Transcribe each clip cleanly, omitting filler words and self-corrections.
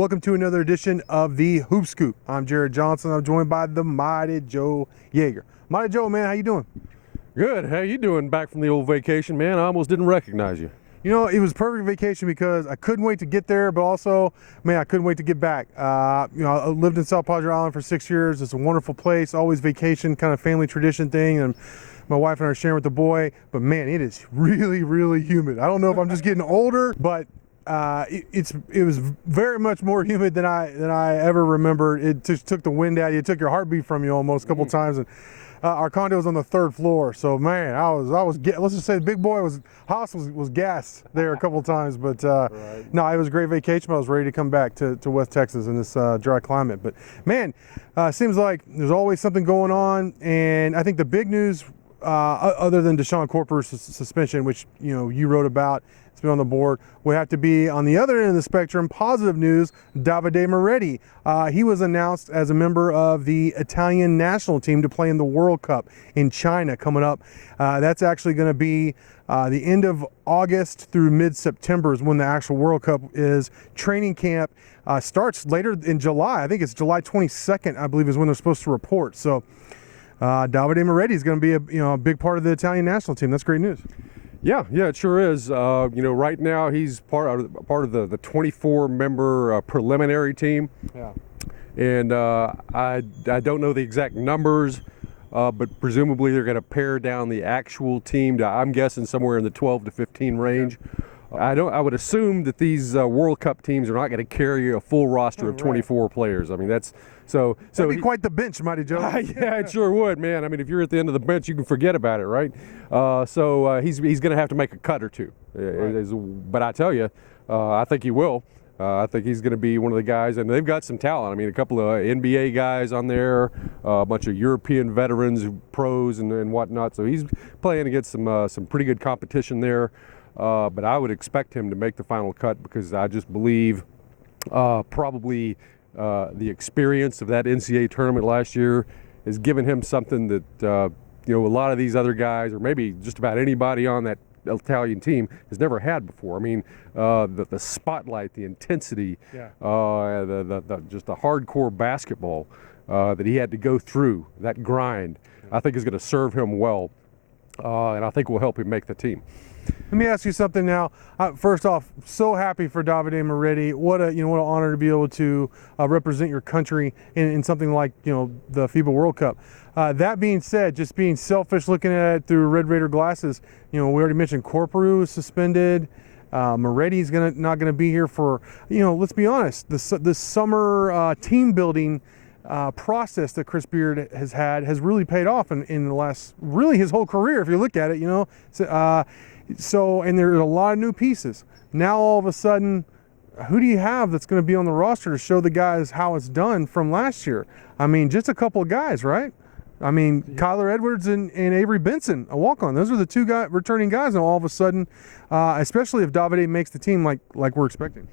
Welcome to another edition of the Hoop Scoop. I'm Jarret Johnson. I'm joined by the mighty Joe Yeager. Mighty Joe, man, how you doing? Good. How you doing back from the old vacation, man? I almost didn't recognize you. You know, it was perfect vacation because I couldn't wait to get there, but also, man, I couldn't wait to get back. I lived in South Padre Island for 6 years. It's a wonderful place, always vacation, kind of family tradition thing, and my wife and I are sharing with the boy, but man, it is really, really humid. I don't know if I'm just getting older, but it was very much more humid than I ever remembered. It just took the wind out of you. It took your heartbeat from you almost a couple times. And our condo was on the 3rd floor, so man, I was let's just say the big boy house was gassed there a couple times. But Right. No, it was a great vacation. I was ready to come back to West Texas in this dry climate. But man, seems like there's always something going on, and I think the big news, other than Deshaun Corpor's suspension, which you wrote about, it's been on the board, would have to be on the other end of the spectrum. Positive news: Davide Moretti. He was announced as a member of the Italian national team to play in the World Cup in China coming up. That's actually going to be the end of August through mid-September is when the actual World Cup is. Training camp starts later in July. I think it's July 22nd, I believe, is when they're supposed to report. So Davide Moretti is going to be a big part of the Italian national team. That's great news. Yeah, it sure is. Right now he's part of the 24-member preliminary team. Yeah. And I don't know the exact numbers, but presumably they're going to pare down the actual team to, I'm guessing, somewhere in the 12 to 15 range. I would assume that these World Cup teams are not going to carry a full roster of 24 players. I mean, that'd be quite the bench, Mighty Joe. Yeah, it sure would, man. I mean, if you're at the end of the bench, you can forget about it, right? He's going to have to make a cut or two. Right. But I tell you, I think he will. I think he's going to be one of the guys, and they've got some talent. I mean, a couple of NBA guys on there, a bunch of European veterans, pros, and whatnot. So he's playing against some pretty good competition there. But I would expect him to make the final cut because I just believe probably the experience of that NCAA tournament last year has given him something that a lot of these other guys, or maybe just about anybody on that Italian team, has never had before. I mean, the spotlight, the intensity, just the hardcore basketball that he had to go through, that grind, I think is going to serve him well, and I think will help him make the team. Let me ask you something now. First off, so happy for Davide Moretti. What an honor to be able to represent your country in something like the FIBA World Cup. That being said, just being selfish, looking at it through Red Raider glasses, we already mentioned Corporu is suspended. Moretti's not going to be here for let's be honest. The summer team building process that Chris Beard has really paid off in the last, really his whole career, if you look at it. And there's a lot of new pieces. Now all of a sudden, who do you have that's going to be on the roster to show the guys how it's done from last year? I mean, just a couple of guys, right? I mean, Kyler Edwards and Avery Benson, a walk-on. Those are the two returning guys, and all of a sudden, especially if Davide makes the team like we're expecting.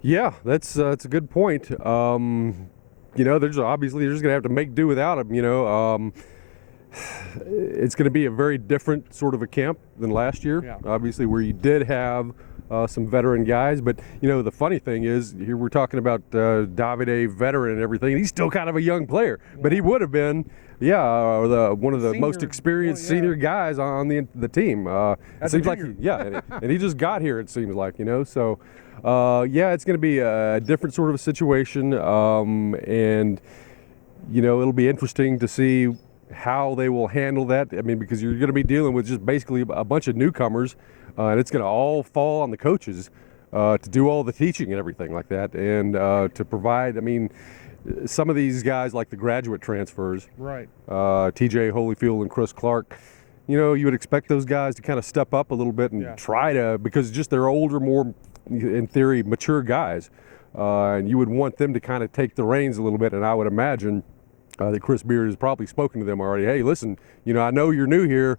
Yeah, that's a good point. There's obviously they're just going to have to make do without him. It's going to be a very different sort of a camp than last year, obviously, where you did have some veteran guys. But, the funny thing is, here we're talking about Davide, veteran and everything, and he's still kind of a young player. Yeah. But he would have been, one of the most experienced senior guys on the team. It seems like, and he just got here, it seems like, So, it's going to be a different sort of a situation. And, it'll be interesting to see how they will handle that. I mean, because you're going to be dealing with just basically a bunch of newcomers, and it's going to all fall on the coaches to do all the teaching and everything like that, and to provide. I mean, some of these guys, like the graduate transfers, right? TJ Holyfield and Chris Clark. You would expect those guys to kind of step up a little bit and try to, because just they're older, more, in theory, mature guys, and you would want them to kind of take the reins a little bit. And I would imagine that Chris Beard has probably spoken to them already. Hey, listen, I know you're new here,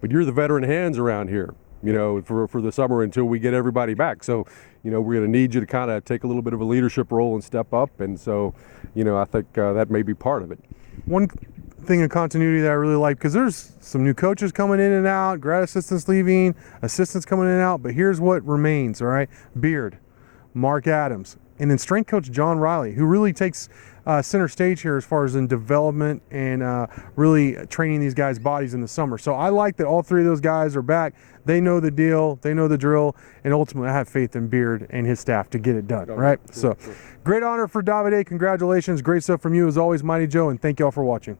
but you're the veteran hands around here, for the summer until we get everybody back. So, we're going to need you to kind of take a little bit of a leadership role and step up. And so, I think that may be part of it. One thing in continuity that I really like, because there's some new coaches coming in and out, grad assistants leaving, assistants coming in and out, but here's what remains, all right? Beard, Mark Adams, and then strength coach John Riley, who really takes center stage here as far as in development and really training these guys' bodies in the summer. So I like that all three of those guys are back. They know the deal, they know the drill, and ultimately I have faith in Beard and his staff to get it done, right? So great honor for Davide. Congratulations. Great stuff from you as always, Mighty Joe, and thank you all for watching.